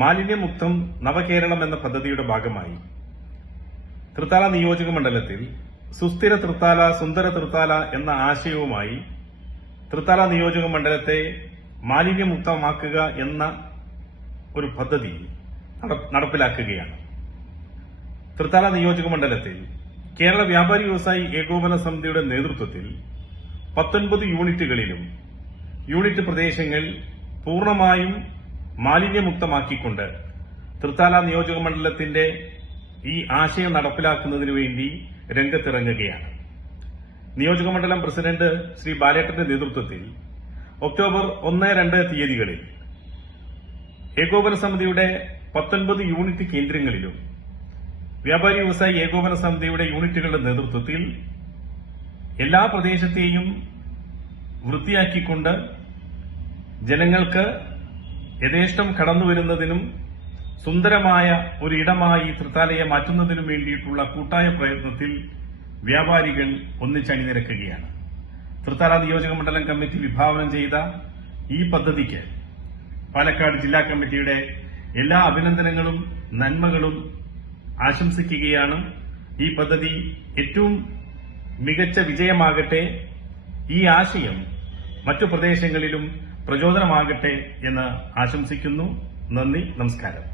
മാലിന്യമുക്തം നവകേരളം എന്ന പദ്ധതിയുടെ ഭാഗമായി തൃത്താല നിയോജക മണ്ഡലത്തിൽ സുസ്ഥിര തൃത്താല സുന്ദര തൃത്താല എന്ന ആശയവുമായി തൃത്താല നിയോജക മണ്ഡലത്തെ മാലിന്യമുക്തമാക്കുക എന്ന ഒരു പദ്ധതി നടപ്പിലാക്കുകയാണ്. തൃത്താല നിയോജക മണ്ഡലത്തിൽ കേരള വ്യാപാരി വ്യവസായി ഏകോപന സമിതിയുടെ നേതൃത്വത്തിൽ 19 യൂണിറ്റുകളിലും യൂണിറ്റ് പ്രദേശങ്ങൾ പൂർണ്ണമായും മാലിന്യമുക്തമാക്കിക്കൊണ്ട് തൃത്താല നിയോജക മണ്ഡലത്തിന്റെ ഈ ആശയം നടപ്പിലാക്കുന്നതിനു വേണ്ടി രംഗത്തിറങ്ങുകയാണ്. നിയോജക മണ്ഡലം പ്രസിഡന്റ് ശ്രീ ബാലേട്ടന്റെ നേതൃത്വത്തിൽ ഒക്ടോബർ 1-2 തീയതികളിൽ ഏകോപന സമിതിയുടെ 19 യൂണിറ്റ് കേന്ദ്രങ്ങളിലും വ്യാപാരി വ്യവസായി ഏകോപന സമിതിയുടെ യൂണിറ്റുകളുടെ നേതൃത്വത്തിൽ എല്ലാ പ്രദേശത്തെയും വൃത്തിയാക്കിക്കൊണ്ട് ജനങ്ങൾക്ക് യഥേഷ്ടം കടന്നുവരുന്നതിനും സുന്ദരമായ ഒരു ഇടമായി തൃത്താലയെ മാറ്റുന്നതിനും വേണ്ടിയിട്ടുള്ള കൂട്ടായ പ്രയത്നത്തിൽ വ്യാപാരികൾ ഒന്നിച്ചണിനിരക്കുകയാണ്. തൃത്താല നിയോജക മണ്ഡലം കമ്മിറ്റി വിഭാവനം ചെയ്ത ഈ പദ്ധതിക്ക് പാലക്കാട് ജില്ലാ കമ്മിറ്റിയുടെ എല്ലാ അഭിനന്ദനങ്ങളും നന്മകളും ആശംസിക്കുകയാണ്. ഈ പദ്ധതി ഏറ്റവും മികച്ച വിജയമാകട്ടെ, ഈ ആശയം മറ്റു പ്രദേശങ്ങളിലും പ്രചോദനമാകട്ടെ എന്ന് ആശംസിക്കുന്നു. നന്ദി, നമസ്കാരം.